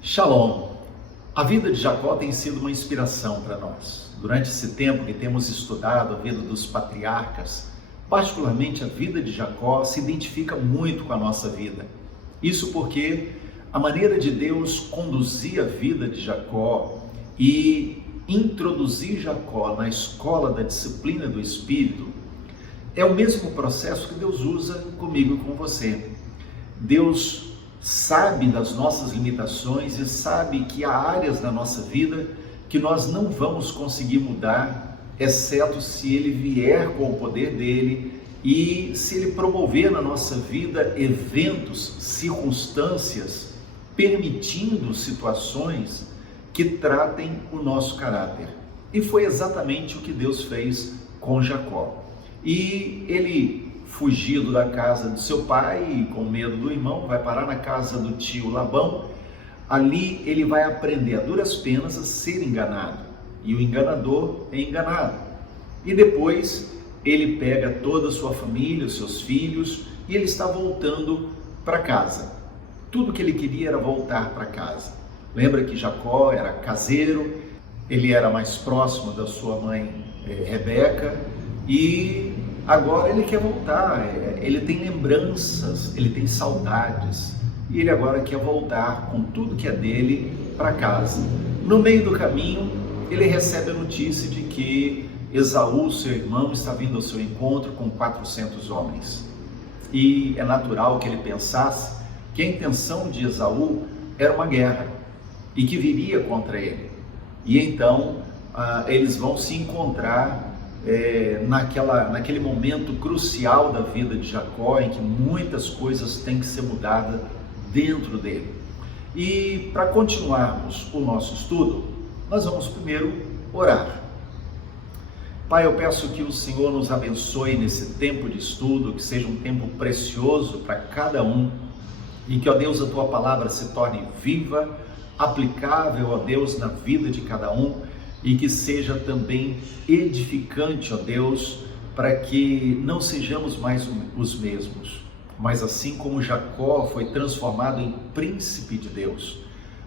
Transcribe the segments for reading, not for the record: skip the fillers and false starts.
Shalom! A vida de Jacó tem sido uma inspiração para nós. Durante esse tempo que temos estudado a vida dos patriarcas, particularmente a vida de Jacó se identifica muito com a nossa vida. Isso porque a maneira de Deus conduzir a vida de Jacó e introduzir Jacó na escola da disciplina do Espírito é o mesmo processo que Deus usa comigo e com você. Deus sabe das nossas limitações e sabe que há áreas da nossa vida que nós não vamos conseguir mudar, exceto se Ele vier com o poder dEle e se Ele promover na nossa vida eventos, circunstâncias, permitindo situações que tratem o nosso caráter. E foi exatamente o que Deus fez com Jacó. E ele, fugido da casa de seu pai, com medo do irmão, vai parar na casa do tio Labão. Ali ele vai aprender a duras penas a ser enganado, e o enganador é enganado. E depois ele pega toda a sua família, os seus filhos, e ele está voltando para casa. Tudo que ele queria era voltar para casa. Lembra que Jacó era caseiro, ele era mais próximo da sua mãe Rebeca, e agora ele quer voltar, ele tem lembranças, ele tem saudades, e ele agora quer voltar com tudo que é dele para casa. No meio do caminho, ele recebe a notícia de que Esaú, seu irmão, está vindo ao seu encontro com 400 homens. E é natural que ele pensasse que a intenção de Esaú era uma guerra, e que viria contra ele. E então eles vão se encontrar naquele momento crucial da vida de Jacó, em que muitas coisas têm que ser mudadas dentro dele. E para continuarmos o nosso estudo, nós vamos primeiro orar. Pai, eu peço que o Senhor nos abençoe nesse tempo de estudo, que seja um tempo precioso para cada um, e que, ó Deus, a Tua palavra se torne viva, aplicável, ó Deus, na vida de cada um, e que seja também edificante, ó Deus, para que não sejamos mais os mesmos, mas assim como Jacó foi transformado em príncipe de Deus,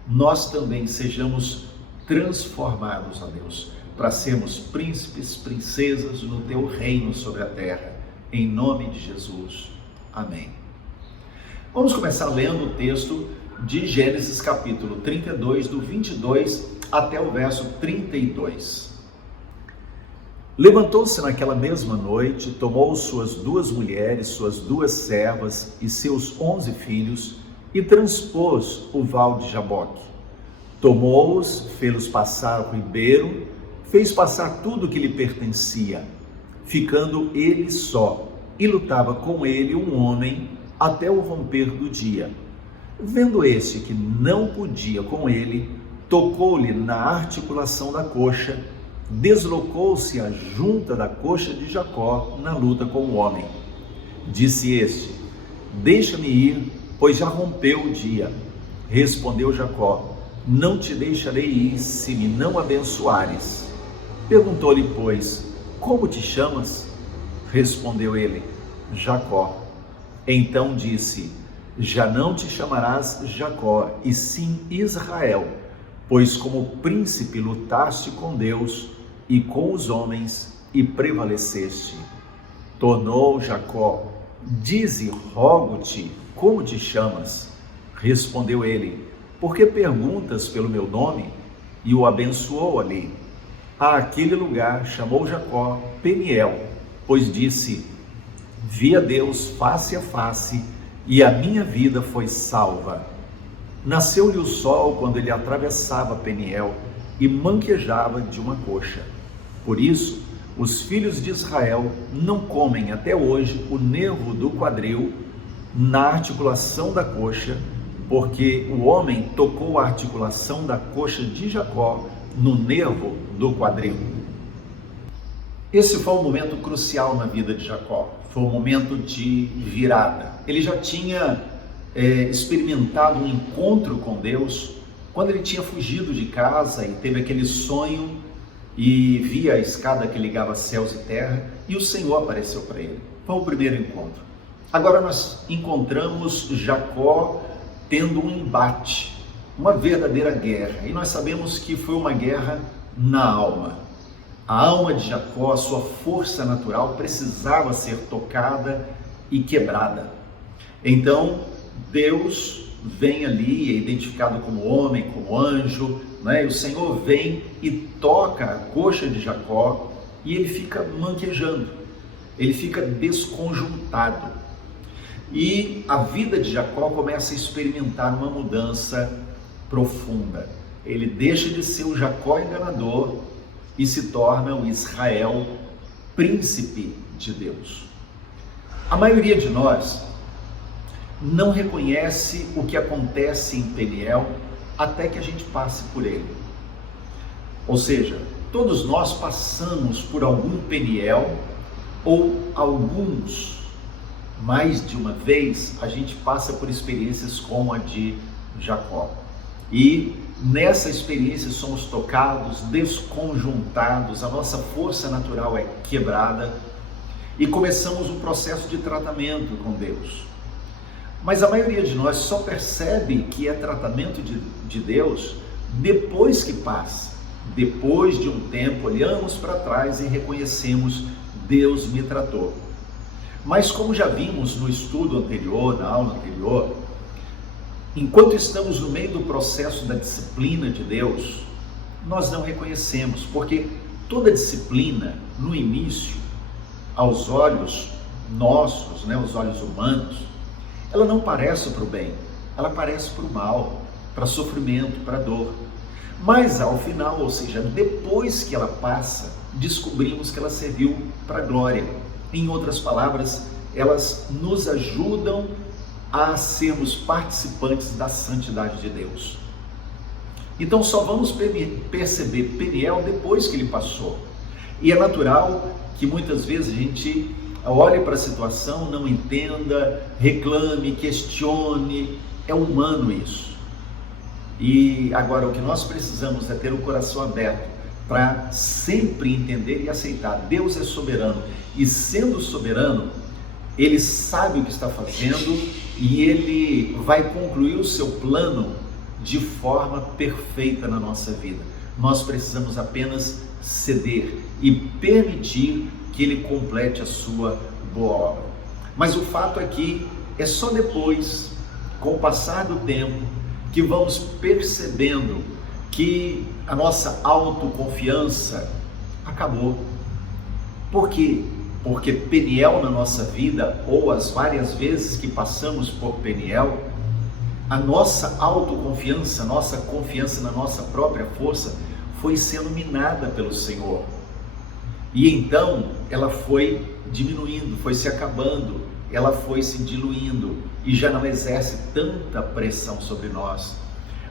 nós também sejamos transformados, ó Deus, para sermos príncipes, princesas no Teu reino sobre a terra, em nome de Jesus. Amém. Vamos começar lendo o texto de Gênesis capítulo 32, do 22 até o verso 32. Levantou-se naquela mesma noite, tomou suas 2 mulheres, suas 2 servas e seus 11 filhos e transpôs o val de Jaboque. Tomou-os, fê-los passar o ribeiro, fez passar tudo que lhe pertencia, ficando ele só, e lutava com ele um homem até o romper do dia. Vendo este que não podia com ele, tocou-lhe na articulação da coxa, deslocou-se a junta da coxa de Jacó na luta com o homem. Disse este: deixa-me ir, pois já rompeu o dia. Respondeu Jacó: não te deixarei ir, se me não abençoares. Perguntou-lhe, pois, como te chamas? Respondeu ele: Jacó. Então disse: já não te chamarás Jacó, e sim Israel, pois como príncipe lutaste com Deus e com os homens e prevaleceste. Tornou Jacó: dize, rogo-te, como te chamas? Respondeu ele: por que perguntas pelo meu nome? E o abençoou ali. Àquele lugar chamou Jacó Peniel, pois disse: vi a Deus face a face, e a minha vida foi salva. Nasceu-lhe o sol quando ele atravessava Peniel e manquejava de uma coxa. Por isso, os filhos de Israel não comem até hoje o nervo do quadril na articulação da coxa, porque o homem tocou a articulação da coxa de Jacó no nervo do quadril. Esse foi um momento crucial na vida de Jacó, foi um momento de virada. Ele já tinha experimentado um encontro com Deus quando ele tinha fugido de casa e teve aquele sonho e via a escada que ligava céus e terra, e o Senhor apareceu para ele. Foi o primeiro encontro. Agora nós encontramos Jacó tendo um embate uma verdadeira guerra. E nós sabemos que foi uma guerra na alma. A alma de Jacó, a sua força natural, precisava ser tocada e quebrada. Então, Deus vem ali, é identificado como homem, como anjo, né? E o Senhor vem e toca a coxa de Jacó e ele fica manquejando, ele fica desconjuntado. E a vida de Jacó começa a experimentar uma mudança profunda. Ele deixa de ser o Jacó enganador e se torna o Israel príncipe de Deus. A maioria de nós não reconhece o que acontece em Peniel até que a gente passe por ele. Ou seja, todos nós passamos por algum Peniel, ou alguns, mais de uma vez, a gente passa por experiências como a de Jacó. E nessa experiência somos tocados, desconjuntados, a nossa força natural é quebrada e começamos um processo de tratamento com Deus. Mas a maioria de nós só percebe que é tratamento de Deus depois que passa. Depois de um tempo, olhamos para trás e reconhecemos: Deus me tratou. Mas como já vimos no estudo anterior, na aula anterior, enquanto estamos no meio do processo da disciplina de Deus, nós não reconhecemos, porque toda disciplina, no início, aos olhos nossos, os olhos humanos, ela não parece para o bem, ela parece para o mal, para sofrimento, para dor. Mas ao final, ou seja, depois que ela passa, descobrimos que ela serviu para a glória. Em outras palavras, elas nos ajudam a sermos participantes da santidade de Deus. Então só vamos perceber Peniel depois que ele passou. E é natural que muitas vezes a gente olhe para a situação, não entenda, reclame, questione. É humano isso. E agora o que nós precisamos é ter o coração aberto para sempre entender e aceitar. Deus é soberano, e sendo soberano, Ele sabe o que está fazendo e Ele vai concluir o seu plano de forma perfeita na nossa vida. Nós precisamos apenas ceder e permitir que Ele complete a sua boa obra. Mas o fato é que é só depois, com o passar do tempo, que vamos percebendo que a nossa autoconfiança acabou. Por quê? Porque Peniel na nossa vida, ou as várias vezes que passamos por Peniel, a nossa autoconfiança, nossa confiança na nossa própria força foi sendo minada pelo Senhor. E então ela foi diminuindo, foi se acabando, ela foi se diluindo e já não exerce tanta pressão sobre nós.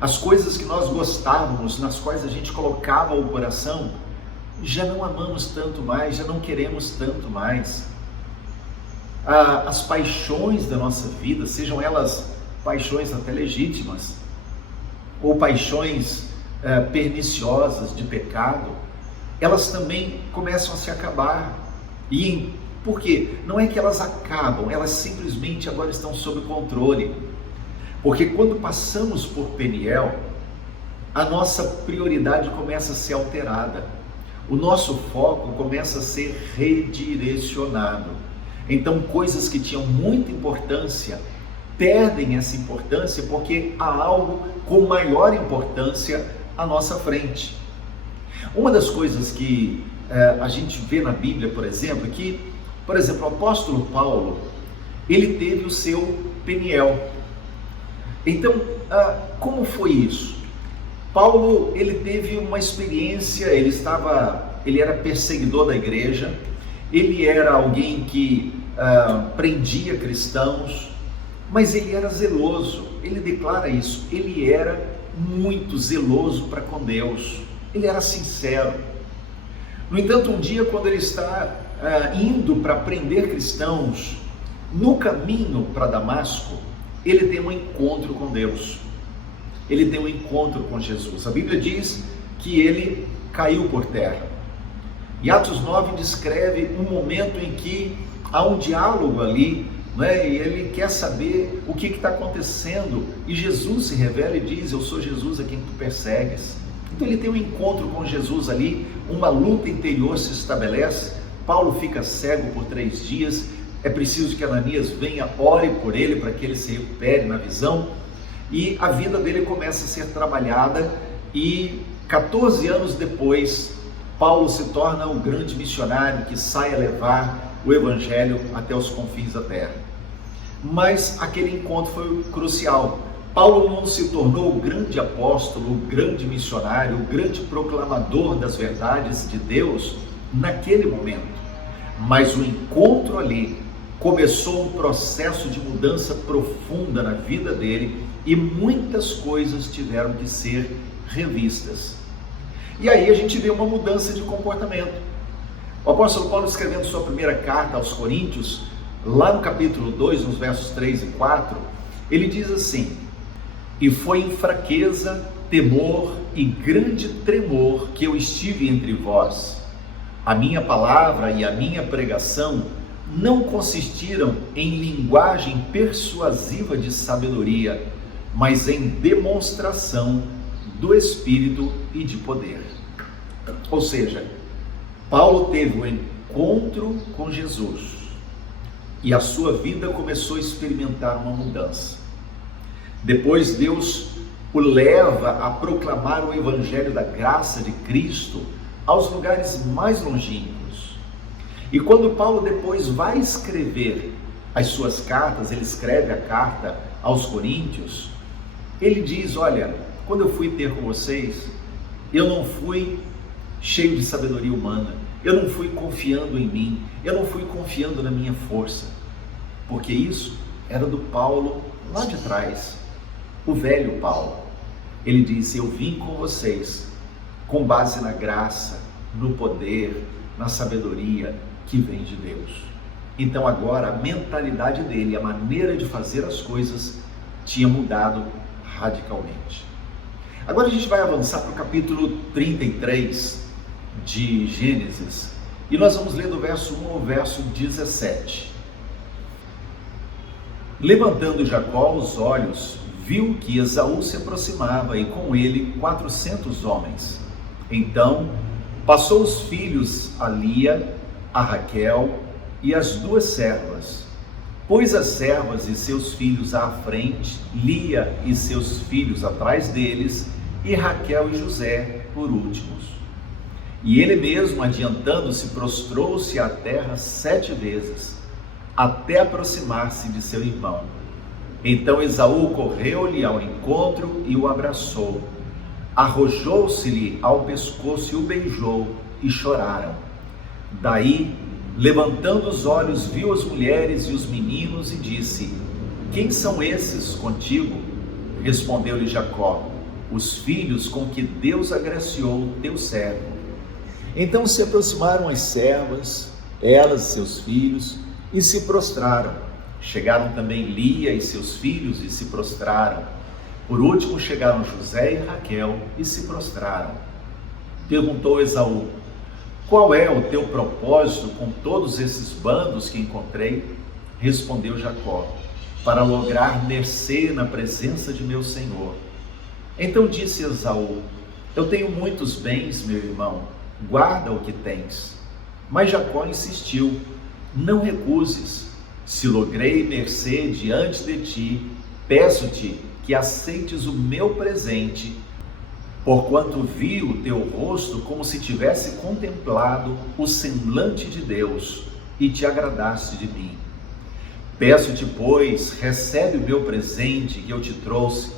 As coisas que nós gostávamos, nas quais a gente colocava o coração, já não amamos tanto mais, já não queremos tanto mais. As paixões da nossa vida, sejam elas paixões até legítimas, ou paixões perniciosas de pecado, elas também começam a se acabar. Por quê? Não é que elas acabam, elas simplesmente agora estão sob controle. Porque quando passamos por Peniel, a nossa prioridade começa a ser alterada. O nosso foco começa a ser redirecionado. Então, coisas que tinham muita importância perdem essa importância porque há algo com maior importância à nossa frente. Uma das coisas que a gente vê na Bíblia, por exemplo, é que, por exemplo, o apóstolo Paulo, ele teve o seu Peniel. Então, como foi isso? Paulo, ele teve uma experiência, ele era perseguidor da igreja, ele era alguém que prendia cristãos, mas ele era zeloso. Ele declara isso, ele era muito zeloso para com Deus, ele era sincero. No entanto, um dia, quando ele está indo para prender cristãos, no caminho para Damasco, ele tem um encontro com Deus, ele tem um encontro com Jesus. A Bíblia diz que ele caiu por terra. E Atos 9 descreve um momento em que há um diálogo ali não é? E ele quer saber o que está acontecendo, e Jesus se revela e diz: eu sou Jesus a quem tu persegues. Então ele tem um encontro com Jesus ali, uma luta interior se estabelece. Paulo fica cego por 3 dias, é preciso que Ananias venha, ore por ele para que ele se recupere na visão, e a vida dele começa a ser trabalhada, e 14 anos depois, Paulo se torna um grande missionário que sai a levar o evangelho até os confins da terra. Mas aquele encontro foi crucial. Paulo não se tornou o grande apóstolo, o grande missionário, o grande proclamador das verdades de Deus naquele momento, mas o encontro ali começou um processo de mudança profunda na vida dele, e muitas coisas tiveram que ser revistas. E aí a gente vê uma mudança de comportamento. O apóstolo Paulo, escrevendo sua primeira carta aos Coríntios, lá no capítulo 2, nos versos 3 e 4, ele diz assim: e foi em fraqueza, temor e grande tremor que eu estive entre vós. A minha palavra e a minha pregação não consistiram em linguagem persuasiva de sabedoria, mas em demonstração do Espírito e de poder. Ou seja, Paulo teve um encontro com Jesus e a sua vida começou a experimentar uma mudança. Depois Deus o leva a proclamar o evangelho da graça de Cristo aos lugares mais longínquos. E quando Paulo depois vai escrever as suas cartas, ele escreve a carta aos Coríntios, ele diz: olha, quando eu fui ter com vocês, eu não fui cheio de sabedoria humana, eu não fui confiando em mim, eu não fui confiando na minha força, porque isso era do Paulo lá de trás, o velho Paulo. Ele disse: eu vim com vocês com base na graça, no poder, na sabedoria que vem de Deus. Então agora a mentalidade dele, a maneira de fazer as coisas tinha mudado radicalmente. Agora a gente vai avançar para o capítulo 33 de Gênesis, e nós vamos ler do verso 1 ao verso 17. Levantando Jacó os olhos, viu que Esaú se aproximava, e com ele 400 homens. Então passou os filhos a Lia, a Raquel e as 2 servas. Pôs as servas e seus filhos à frente, Lia e seus filhos atrás deles, e Raquel e José por últimos. E ele mesmo, adiantando-se, prostrou-se à terra 7 vezes, até aproximar-se de seu irmão. Então Esaú correu-lhe ao encontro e o abraçou, arrojou-se-lhe ao pescoço e o beijou, e choraram. Daí, levantando os olhos, viu as mulheres e os meninos e disse: quem são esses contigo? Respondeu-lhe Jacó: os filhos com que Deus agraciou teu servo. Então se aproximaram as servas, elas e seus filhos, e se prostraram. Chegaram também Lia e seus filhos e se prostraram. Por último chegaram José e Raquel e se prostraram. Perguntou Esaú: qual é o teu propósito com todos esses bandos que encontrei? Respondeu Jacó: para lograr mercê na presença de meu senhor. Então disse Esaú: eu tenho muitos bens, meu irmão, guarda o que tens. Mas Jacó insistiu: não recuses. Se logrei mercê diante de ti, peço-te que aceites o meu presente, porquanto vi o teu rosto como se tivesse contemplado o semblante de Deus, e te agradaste de mim. Peço-te, pois, recebe o meu presente que eu te trouxe,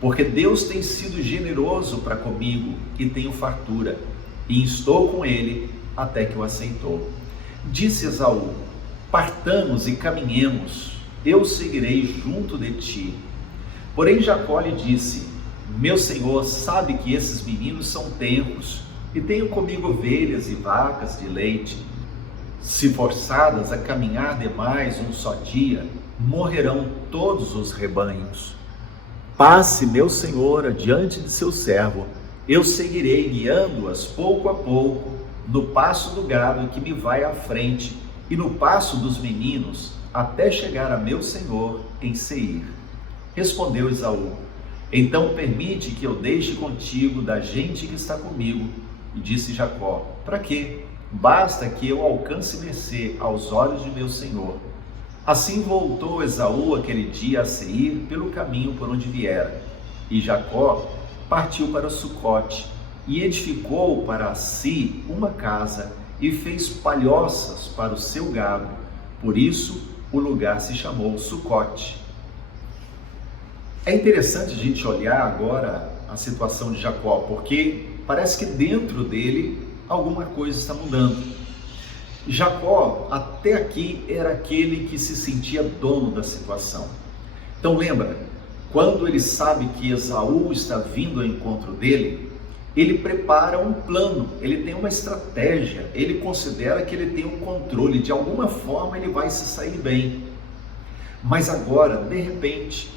porque Deus tem sido generoso para comigo, e tenho fartura, e estou com ele até que o aceitou. Disse Esaú: partamos e caminhemos, eu seguirei junto de ti. Porém Jacó lhe disse: meu senhor sabe que esses meninos são tenros, e tenho comigo ovelhas e vacas de leite. Se forçadas a caminhar demais um só dia, morrerão todos os rebanhos. Passe meu senhor adiante de seu servo, eu seguirei guiando-as pouco a pouco, no passo do gado que me vai à frente, e no passo dos meninos, até chegar a meu senhor em Seir. Respondeu Esaú: então permite que eu deixe contigo da gente que está comigo. E disse Jacó: para quê? Basta que eu alcance mercê aos olhos de meu senhor. Assim voltou Esaú aquele dia a Seir pelo caminho por onde viera. E Jacó partiu para Sucote e edificou para si uma casa e fez palhoças para o seu gado. Por isso o lugar se chamou Sucote. É interessante a gente olhar agora a situação de Jacó, porque parece que dentro dele alguma coisa está mudando. Jacó, até aqui, era aquele que se sentia dono da situação. Então lembra, quando ele sabe que Esaú está vindo ao encontro dele, ele prepara um plano, ele tem uma estratégia, ele considera que ele tem um controle, de alguma forma ele vai se sair bem. Mas agora, de repente,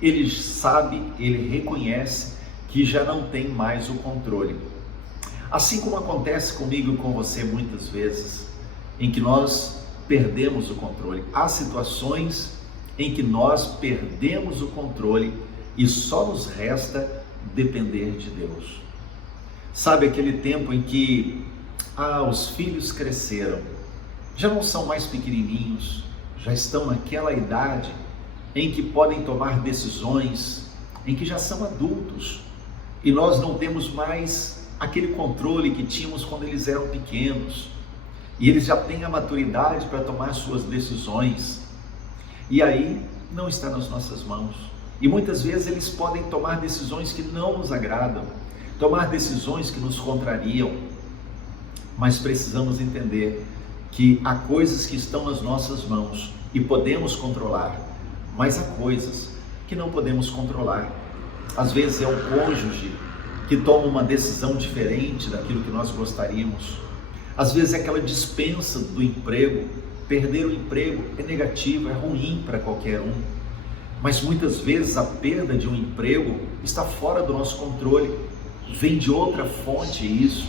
ele sabe, ele reconhece que já não tem mais o controle. Assim como acontece comigo e com você muitas vezes, em que nós perdemos o controle. Há situações em que nós perdemos o controle e só nos resta depender de Deus. Sabe aquele tempo em que os filhos cresceram, já não são mais pequenininhos, já estão naquela idade em que podem tomar decisões, em que já são adultos, e nós não temos mais aquele controle que tínhamos quando eles eram pequenos, e eles já têm a maturidade para tomar suas decisões, e aí não está nas nossas mãos, e muitas vezes eles podem tomar decisões que não nos agradam, tomar decisões que nos contrariam, mas precisamos entender que há coisas que estão nas nossas mãos e podemos controlar, mas há coisas que não podemos controlar. Às vezes é o cônjuge que toma uma decisão diferente daquilo que nós gostaríamos. Às vezes é aquela dispensa do emprego. Perder o emprego é negativo, é ruim para qualquer um. Mas muitas vezes a perda de um emprego está fora do nosso controle. Vem de outra fonte isso.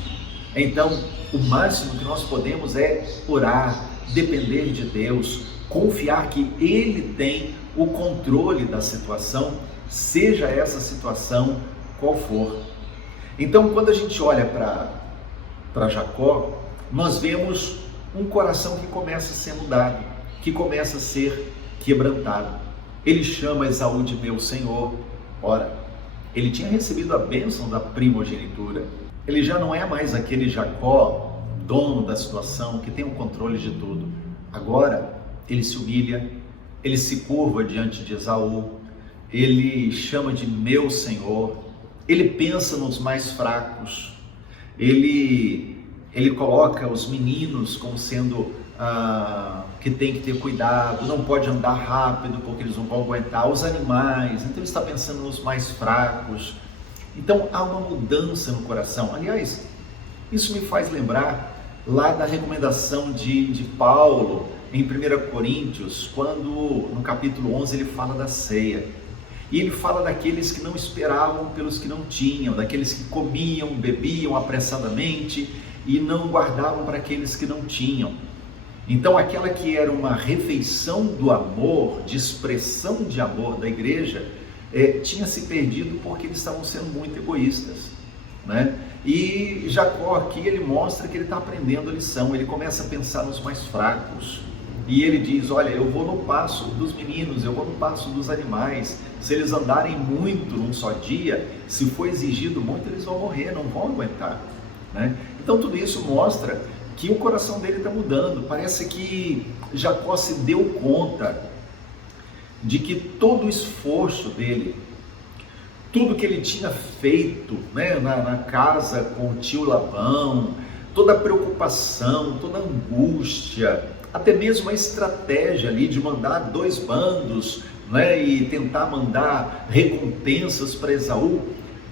Então, o máximo que nós podemos é orar, depender de Deus, confiar que Ele tem o controle da situação, seja essa situação qual for. Então, quando a gente olha para Jacó, nós vemos um coração que começa a ser mudado, que começa a ser quebrantado. Ele chama Esaú de meu senhor. Ora, ele tinha recebido a bênção da primogenitura. Ele já não é mais aquele Jacó, dono da situação, que tem o controle de tudo. Agora, ele se humilha, ele se curva diante de Esaú, ele chama de meu senhor, ele pensa nos mais fracos, ele coloca os meninos como sendo que tem que ter cuidado, não pode andar rápido porque eles não vão aguentar, os animais, então ele está pensando nos mais fracos. Então há uma mudança no coração. Aliás, isso me faz lembrar lá da recomendação de Paulo em 1 Coríntios, quando no capítulo 11 ele fala da ceia. E ele fala daqueles que não esperavam pelos que não tinham, daqueles que comiam, bebiam apressadamente e não guardavam para aqueles que não tinham. Então aquela que era uma refeição do amor, de expressão de amor da igreja, tinha se perdido porque eles estavam sendo muito egoístas, né? E Jacó aqui ele mostra que ele está aprendendo a lição, ele começa a pensar nos mais fracos, e ele diz, olha, eu vou no passo dos meninos, eu vou no passo dos animais, se eles andarem muito num só dia, se for exigido muito, eles vão morrer, não vão aguentar, né? Então tudo isso mostra que o coração dele está mudando. Parece que Jacó se deu conta de que todo o esforço dele, tudo que ele tinha feito, né, na casa com o tio Labão, toda a preocupação, toda a angústia, até mesmo a estratégia ali de mandar dois bandos, né, e tentar mandar recompensas para Esaú,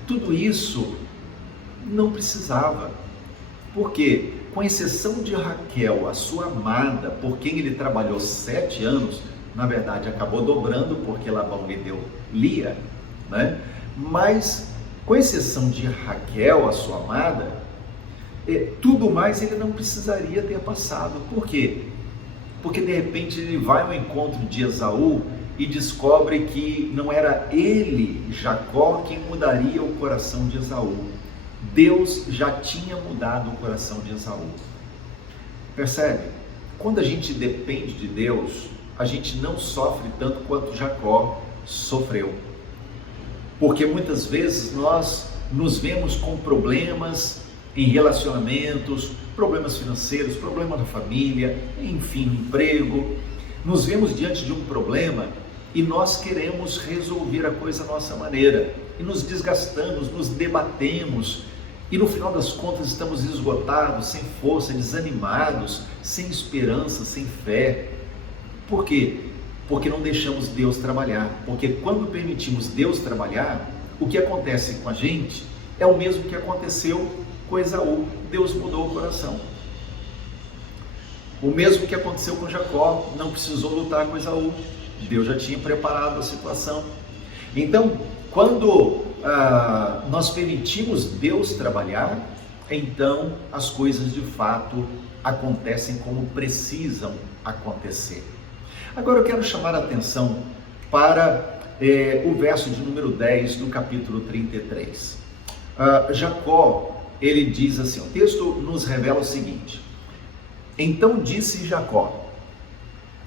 tudo isso não precisava. Por quê? Com exceção de Raquel, a sua amada, por quem ele trabalhou 7 anos, na verdade acabou dobrando porque Labão lhe deu Lia, né? Mas com exceção de Raquel, a sua amada, tudo mais ele não precisaria ter passado. Por quê? Porque de repente ele vai ao encontro de Esaú e descobre que não era ele, Jacó, quem mudaria o coração de Esaú. Deus já tinha mudado o coração de Esaú. Percebe? Quando a gente depende de Deus, a gente não sofre tanto quanto Jacó sofreu. Porque muitas vezes nós nos vemos com problemas em relacionamentos, problemas financeiros, problema da família, enfim, emprego. Nos vemos diante de um problema e nós queremos resolver a coisa à nossa maneira. E nos desgastamos, nos debatemos e no final das contas estamos esgotados, sem força, desanimados, sem esperança, sem fé. Por quê? Porque não deixamos Deus trabalhar. Porque quando permitimos Deus trabalhar, o que acontece com a gente é o mesmo que aconteceu com Esaú. Deus mudou o coração. O mesmo que aconteceu com Jacó, não precisou lutar com Esaú. Deus já tinha preparado a situação. Então, quando nós permitimos Deus trabalhar, então as coisas de fato acontecem como precisam acontecer. Agora eu quero chamar a atenção para o verso de número 10 do capítulo 33. Jacó, ele diz assim, o texto nos revela o seguinte: então disse Jacó,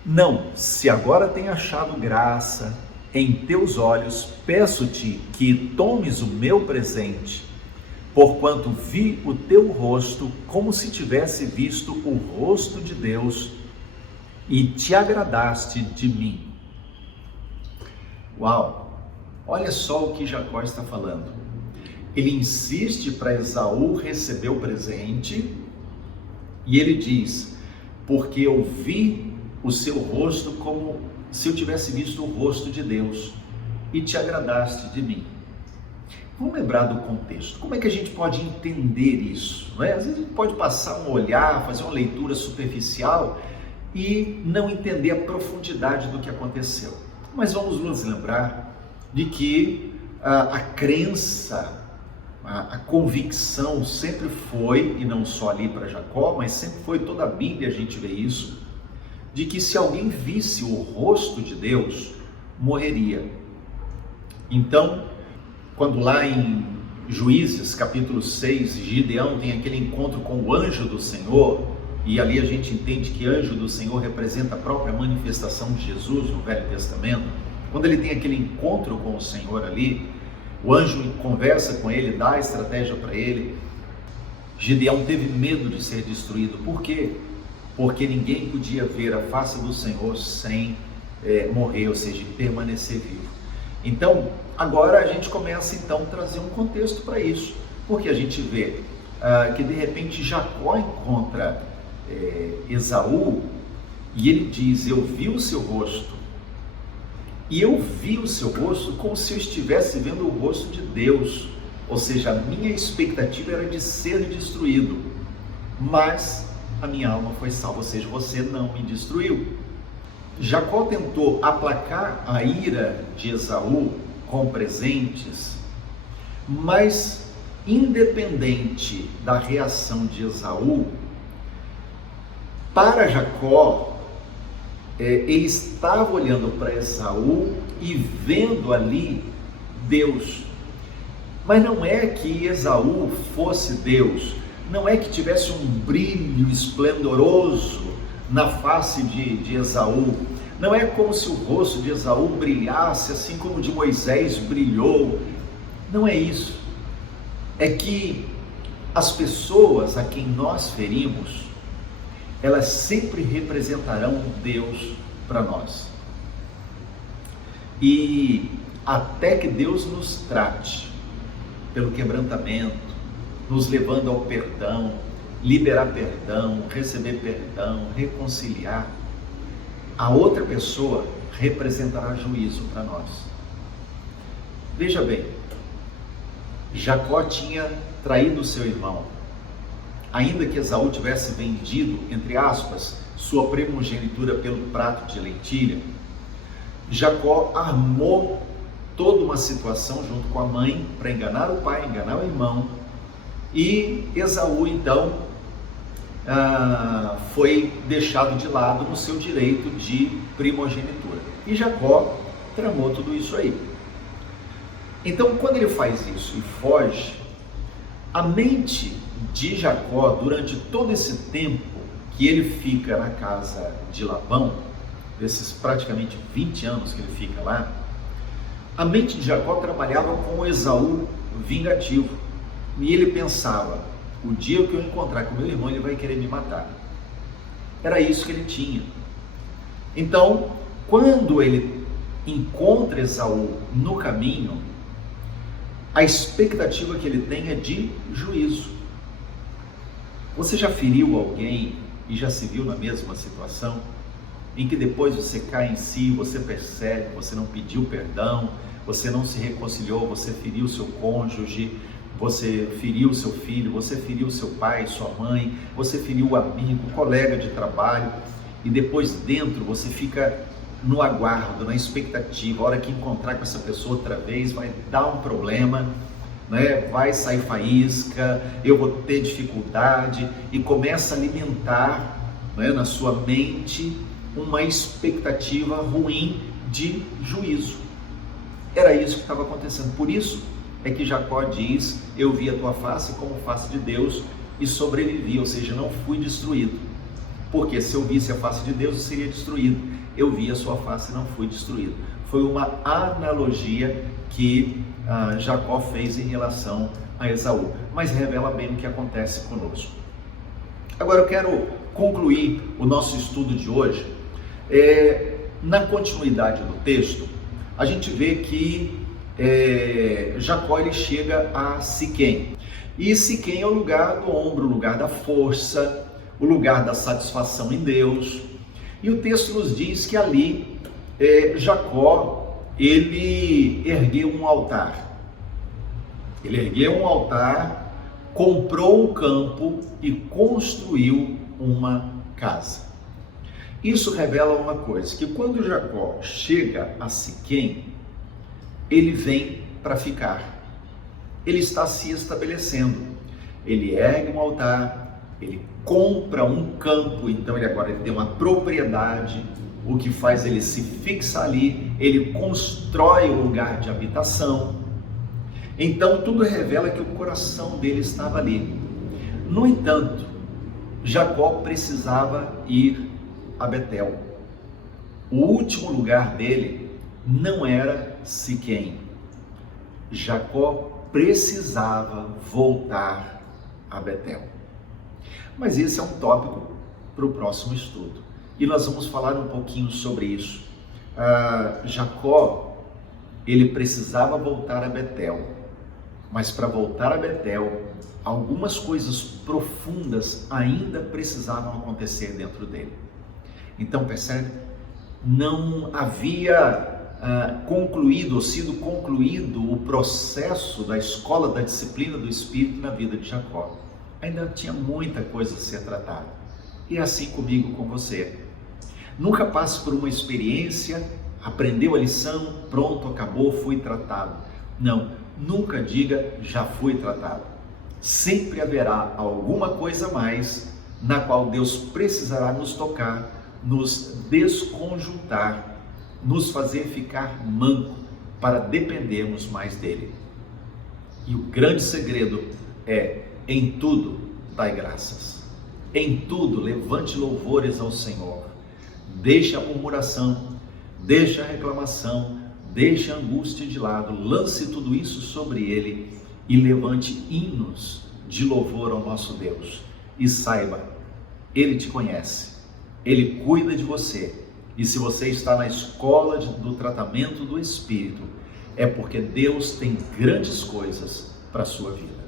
não, se agora tenho achado graça em teus olhos, peço-te que tomes o meu presente, porquanto vi o teu rosto como se tivesse visto o rosto de Deus, e te agradaste de mim. Uau! Olha só o que Jacó está falando. Ele insiste para Esaú receber o presente, e ele diz, porque eu vi o seu rosto como se eu tivesse visto o rosto de Deus, e te agradaste de mim. Vamos lembrar do contexto. Como é que a gente pode entender isso? Não é? Às vezes a gente pode passar um olhar, fazer uma leitura superficial e não entender a profundidade do que aconteceu. Mas vamos nos lembrar de que a crença, a convicção sempre foi, e não só ali para Jacó, mas sempre foi, toda a Bíblia a gente vê isso, de que se alguém visse o rosto de Deus, morreria. Então, quando lá em Juízes, capítulo 6, Gideão tem aquele encontro com o anjo do Senhor, e ali a gente entende que anjo do Senhor representa a própria manifestação de Jesus no Velho Testamento. Quando ele tem aquele encontro com o Senhor ali, o anjo conversa com ele, dá a estratégia para ele. Gideão teve medo de ser destruído. Por quê? Porque ninguém podia ver a face do Senhor sem morrer, ou seja, permanecer vivo. Então, agora a gente começa então a trazer um contexto para isso, porque a gente vê que de repente Jacó encontra Esaú e ele diz, eu vi o seu rosto, e eu vi o seu rosto como se eu estivesse vendo o rosto de Deus, ou seja, a minha expectativa era de ser destruído, mas a minha alma foi salva, ou seja, você não me destruiu. Jacó tentou aplacar a ira de Esaú com presentes, mas independente da reação de Esaú, para Jacó, ele estava olhando para Esaú e vendo ali Deus. Mas não é que Esaú fosse Deus, não é que tivesse um brilho esplendoroso na face de Esaú, não é como se o rosto de Esaú brilhasse assim como o de Moisés brilhou, não é isso. É que as pessoas a quem nós ferimos, elas sempre representarão Deus para nós. E até que Deus nos trate pelo quebrantamento, nos levando ao perdão, liberar perdão, receber perdão, reconciliar, a outra pessoa representará juízo para nós. Veja bem, Jacó tinha traído seu irmão. Ainda que Esaú tivesse vendido, entre aspas, sua primogenitura pelo prato de lentilha, Jacó armou toda uma situação junto com a mãe para enganar o pai, enganar o irmão, e Esaú então foi deixado de lado no seu direito de primogenitura. E Jacó tramou tudo isso aí. Então, quando ele faz isso e foge, a mente de Jacó, durante todo esse tempo que ele fica na casa de Labão, desses praticamente 20 anos que ele fica lá, a mente de Jacó trabalhava com o Esaú vingativo. E ele pensava, o dia que eu encontrar com meu irmão, ele vai querer me matar. Era isso que ele tinha. Então, quando ele encontra Esaú no caminho, a expectativa que ele tem é de juízo. Você já feriu alguém e já se viu na mesma situação? Em que depois você cai em si, você percebe, você não pediu perdão, você não se reconciliou, você feriu seu cônjuge, você feriu o seu filho, você feriu seu pai, sua mãe, você feriu o amigo, o colega de trabalho, e depois dentro você fica no aguardo, na expectativa, a hora que encontrar com essa pessoa outra vez vai dar um problema, né? Vai sair faísca, eu vou ter dificuldade, e começa a alimentar, né, na sua mente uma expectativa ruim de juízo. Era isso que estava acontecendo. Por isso é que Jacó diz, eu vi a tua face como face de Deus e sobrevivi, ou seja, não fui destruído. Porque se eu visse a face de Deus, eu seria destruído. Eu vi a sua face e não fui destruído. Foi uma analogia que Jacó fez em relação a Esaú, mas revela bem o que acontece conosco. Agora eu quero concluir o nosso estudo de hoje. Na continuidade do texto, a gente vê que Jacó ele chega a Siquém, e Siquém é o lugar do ombro, o lugar da força, o lugar da satisfação em Deus, e o texto nos diz que ali Jacó ele ergueu um altar, comprou um campo e construiu uma casa. Isso revela uma coisa, que quando Jacó chega a Siquém, ele vem para ficar. Ele está se estabelecendo. Ele ergue um altar, ele compra um campo, então ele tem uma propriedade, o que faz ele se fixar ali, ele constrói um lugar de habitação. Então tudo revela que o coração dele estava ali. No entanto, Jacó precisava ir a Betel. O último lugar dele não era Siquém. Jacó precisava voltar a Betel. Mas esse é um tópico para o próximo estudo. E nós vamos falar um pouquinho sobre isso. Jacó, ele precisava voltar a Betel. Mas para voltar a Betel, algumas coisas profundas ainda precisavam acontecer dentro dele. Então, percebe? Não havia sido concluído o processo da escola da disciplina do Espírito na vida de Jacó. Ainda tinha muita coisa a ser tratada. E é assim comigo, com você. Nunca passe por uma experiência, aprendeu a lição, pronto, acabou, fui tratado. Não, nunca diga, já fui tratado. Sempre haverá alguma coisa a mais na qual Deus precisará nos tocar, nos desconjuntar, nos fazer ficar manco para dependermos mais dele. E o grande segredo é, em tudo dai graças. Em tudo levante louvores ao Senhor. Deixe a murmuração, deixe a reclamação, deixe a angústia de lado, lance tudo isso sobre ele e levante hinos de louvor ao nosso Deus. E saiba, ele te conhece, ele cuida de você. E se você está na escola do tratamento do Espírito, é porque Deus tem grandes coisas para a sua vida.